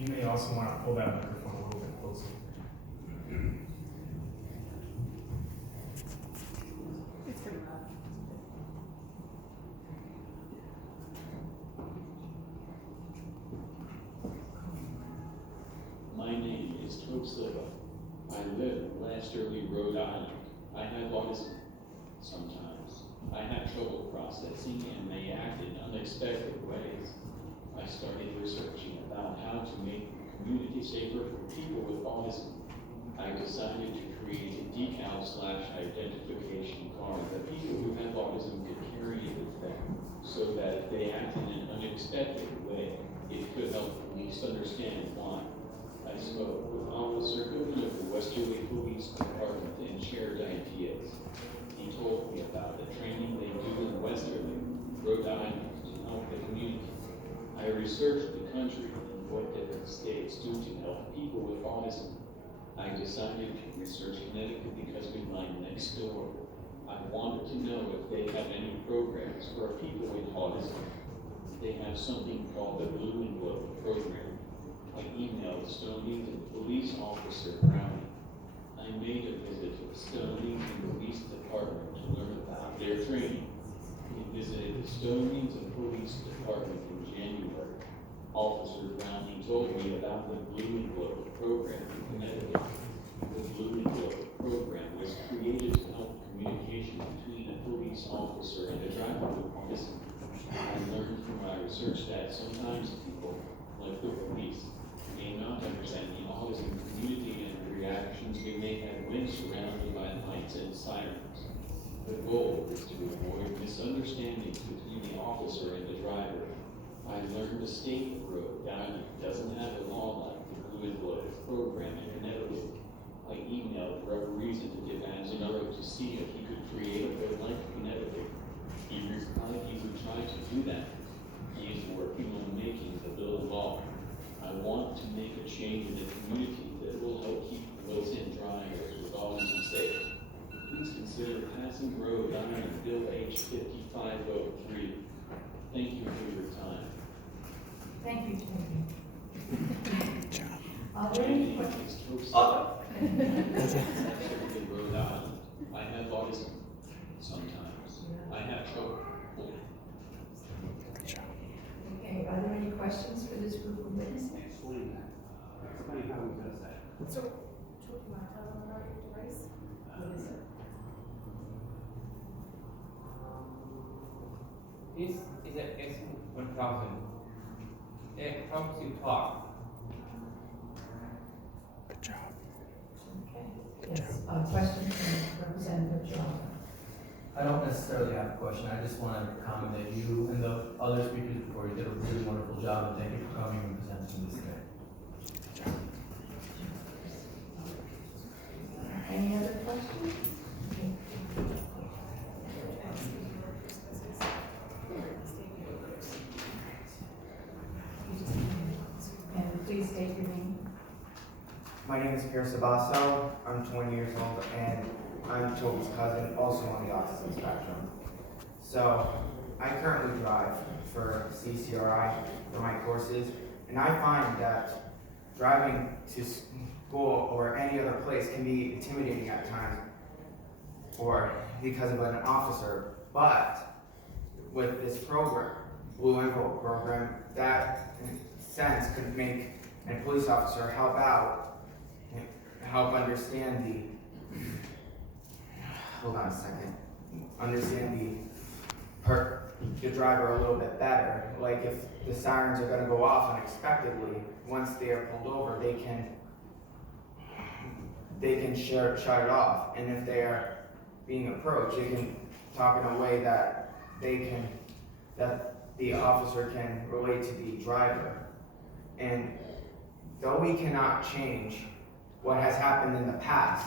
You may also want to pull that microphone a little bit closer. It's pretty loud. My name is Tobe Silva. I live in Westerly, Rhode Island. I have autism. Sometimes I have trouble processing and may act in unexpected ways. I started researching about how to make the community safer for people with autism. I decided to create a decal/identification card that people who have autism could carry with them, so that if they act in an unexpected way, it could help police understand why. I spoke with Officer Goodman of the Westerly Police Department and shared ideas. He told me about the training they do in Westerly, Rhode Island, to help the community. I researched the country and what different states do to help people with autism. I decided to research Connecticut because we live next door. I wanted to know if they have any programs for people with autism. They have something called the Blue and Glow program. I emailed Stonington Police Officer Brownie. I made a visit to the Stonington Police Department to learn about their training. We visited the Stonington Police Department in January. Officer Brownie told me about the Blue and Glow program in Connecticut. The Blue and Glow program was created to help communication between a police officer and a driver with autism. I learned from my research that sometimes people, like the police, may not understand the autism community and the reactions we may have when surrounded by lights and sirens. The goal is to avoid misunderstandings between the officer and the driver. I learned the state of Rhode Island doesn't have a law like the Blue and Glow program in Connecticut. I emailed referees and to Anzanaro to see if he could create a bill like Connecticut. He replied he would try to do that. He is working on making the bill law. I want to make a change in the community that will help keep roads and dry areas with autism safe. Please consider passing Rhode Island Bill H 5503. Thank you for your time. Thank you, Tony. Are My there any name questions? is Tobe Silva. I live in Rhode Island. I have autism. Sometimes I have trouble. Okay, are there any questions for this group of witnesses? Explain that. Explain how he does that. So, do you want to tell them about your device? What is it? This is a S1000. It helps you talk. Okay, yes, question from Representative John. I don't necessarily have a question. I just want to comment that you and the other speakers before you did a really wonderful job, and thank you for coming and presenting this today. Any other questions? Okay. And please state your name. My name is Pierre Sabasso. I'm 20 years old, and I'm Toby's cousin, also on the autism spectrum. So, I currently drive for CCRI for my courses, and I find that driving to school or any other place can be intimidating at times, or because of an officer. But with this program, Blue Envelope program, that in a sense could make a police officer help out, help understand the driver a little bit better. Like if the sirens are going to go off unexpectedly, once they are pulled over, they can shut it off. And if they are being approached, they can talk in a way that the officer can relate to the driver. And though we cannot change what has happened in the past,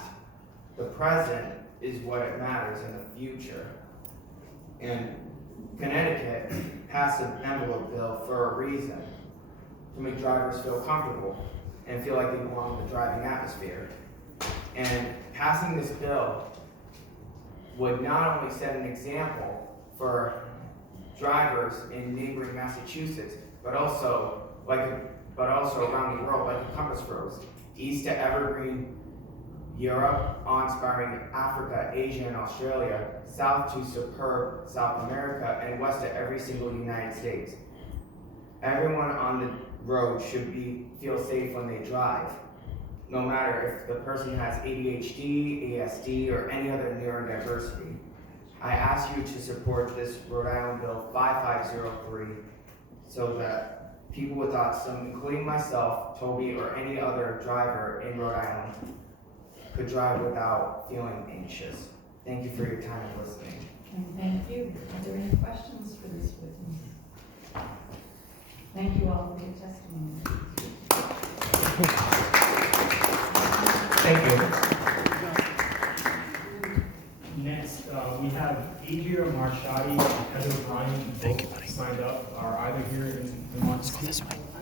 the present is what it matters in the future. And Connecticut passed an envelope bill for a reason, to make drivers feel comfortable and feel like they belong in the driving atmosphere. And passing this bill would not only set an example for drivers in neighboring Massachusetts, but also, like but also around the world like a compass rose. East to Evergreen, Europe, awe-inspiring Africa, Asia, and Australia, south to superb South America, and west to every single United States. Everyone on the road should feel safe when they drive, no matter if the person has ADHD, ASD, or any other neurodiversity. I ask you to support this Rhode Island Bill 5503 so that people with autism, including myself, Toby, or any other driver in Rhode Island, could drive without feeling anxious. Thank you for your time and listening. And thank you. Are there any questions for this witness? Thank you all for your testimony. Thank you. Next, we have Adria Marshadi and Heather Ryan, both signed up, are either here in the month.